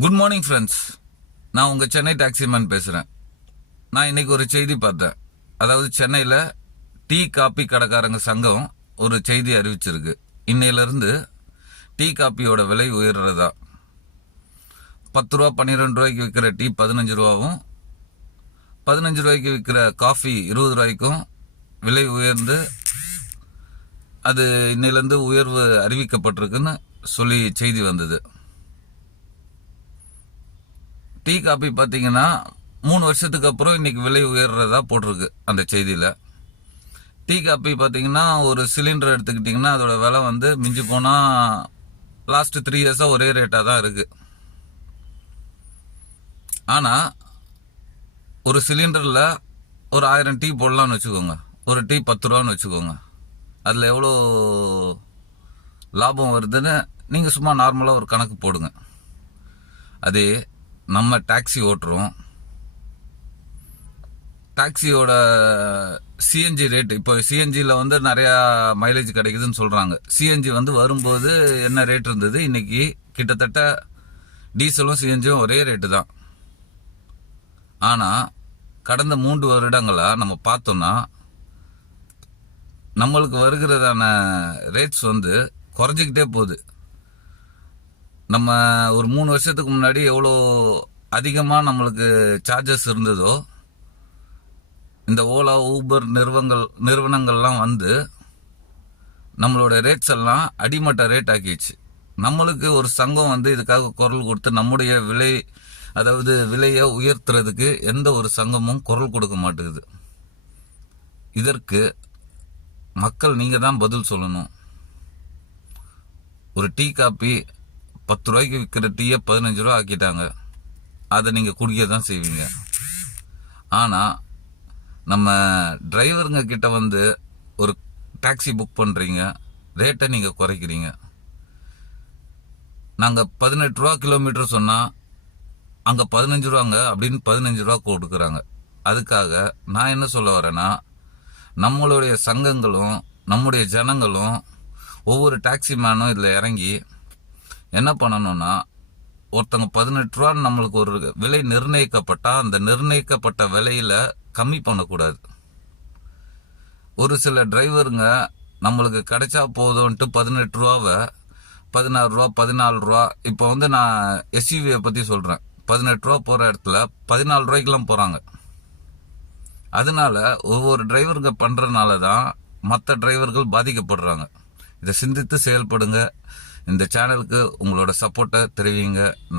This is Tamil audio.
குட் மார்னிங் ஃப்ரெண்ட்ஸ் நான் உங்கள் சென்னை டாக்ஸிமேன் பேசுகிறேன் நான் இன்னைக்கு ஒரு செய்தி பார்த்தேன். அதாவது சென்னையில் டீ காப்பி கடைக்காரங்க சங்கம் ஒரு செய்தி அறிவிச்சிருக்கு. இன்னையிலேருந்து டீ காப்பியோட விலை உயர்றதா? பத்து ரூபா பன்னிரெண்டு ரூபாய்க்கு விற்கிற டீ பதினஞ்சு ரூபாவும் பதினஞ்சு ரூபாய்க்கு விற்கிற காஃபி இருபது ரூபாய்க்கும் விலை உயர்ந்து அது இன்னையிலேருந்து உயர்வு அறிவிக்கப்பட்டிருக்குன்னு சொல்லி செய்தி வந்தது. டீ காபி பார்த்தீங்கன்னா மூணு வருஷத்துக்கு அப்புறம் இன்னைக்கு விலை உயர்றதா போட்டிருக்கு அந்த செய்தியில். டீ காபி பார்த்தீங்கன்னா ஒரு சிலிண்டர் எடுத்துக்கிட்டிங்கன்னா அதோட விலை வந்து மிஞ்சி போனால் லாஸ்ட்டு த்ரீ இயர்ஸாக ஒரே ரேட்டாக தான் இருக்குது ஆனால் ஒரு சிலிண்டரில் ஒரு ஆயிரம் டீ போடலான்னு வச்சுக்கோங்க. ஒரு டீ பத்து ரூபான்னு வச்சுக்கோங்க. அதில் எவ்வளோ லாபம் வருதுன்னு நீங்கள் சும்மா நார்மலாக ஒரு கணக்கு போடுங்க. அதே நம்ம டாக்ஸி ஓட்டுறோம். டாக்ஸியோட சிஎன்ஜி ரேட் இப்போ சிஎன்ஜியில் வந்து நிறையா மைலேஜ் கிடைக்குதுன்னு சொல்கிறாங்க சிஎன்ஜி வந்து வரும்போது என்ன ரேட் இருந்தது? இன்றைக்கி கிட்டத்தட்ட டீசலும் சிஎன்ஜியும் ஒரே ரேட்டு தான். ஆனால் கடந்த மூன்று வருடங்களாக நம்ம பார்த்தோன்னா நம்மளுக்கு வருகிறதான ரேட்ஸ் வந்து குறைஞ்சிக்கிட்டே போகுது. நம்ம ஒரு மூணு வருஷத்துக்கு முன்னாடி எவ்வளோ அதிகமாக நம்மளுக்கு சார்ஜஸ் இருந்ததோ இந்த ஓலா ஊபர் நிறுவனங்கள் நிறுவனங்கள்லாம் வந்து நம்மளோட ரேட்ஸ் எல்லாம் அடிமட்ட ரேட் ஆக்கிடுச்சு. நம்மளுக்கு ஒரு சங்கம் வந்து இதுக்காக குரல் கொடுத்து நம்முடைய விலை அதாவது விலையை உயர்த்துறதுக்கு எந்த ஒரு சங்கமும் குரல் கொடுக்க மாட்டேங்குது. இதற்கு மக்கள் நீங்கள் தான் பதில் சொல்லணும். ஒரு டீ காப்பி பத்து ரூபாய்க்கு விற்கிற டீயை பதினஞ்சு ரூபா ஆக்கிட்டாங்க. அதை நீங்கள் குடிக்க தான் செய்வீங்க. ஆனால் நம்ம டிரைவருங்க கிட்ட வந்து ஒரு டாக்ஸி புக் பண்ணுறீங்க ரேட்டை நீங்கள் குறைக்கிறீங்க. நாங்கள் பதினெட்டு ரூபா கிலோமீட்டர் சொன்னால் அங்கே பதினஞ்சு ரூபாங்க அப்படின்னு பதினஞ்சு ரூபா கொடுக்குறாங்க. அதுக்காக நான் என்ன சொல்ல வரேன்னா நம்மளுடைய சங்கங்களும் நம்முடைய ஜனங்களும் ஒவ்வொரு டாக்ஸி மேனும் இதில் இறங்கி என்ன பண்ணணும்னா ஒருத்தங்க பதினெட்டு ரூபா நம்மளுக்கு ஒரு விலை நிர்ணயிக்கப்பட்டால் அந்த நிர்ணயிக்கப்பட்ட விலையில கம்மி பண்ணக்கூடாது. ஒரு சில டிரைவருங்க நம்மளுக்கு கிடைச்சா போதும்ன்ட்டு பதினெட்டு ரூபாவை பதினாறு ரூபா பதினாலு ரூபா இப்போ வந்து நான் எஸ்யூவியை பற்றி சொல்கிறேன் பதினெட்டு ரூபா போகிற இடத்துல பதினாலு ரூபாய்க்கெல்லாம் போகிறாங்க அதனால ஒவ்வொரு டிரைவருங்க பண்ணுறதுனால தான் மற்ற டிரைவர்கள் பாதிக்கப்படுறாங்க. இதை சிந்தித்து செயல்படுங்க. இந்த சேனலுக்கு உங்களோட சப்போர்ட்டை தெரிவிங்க.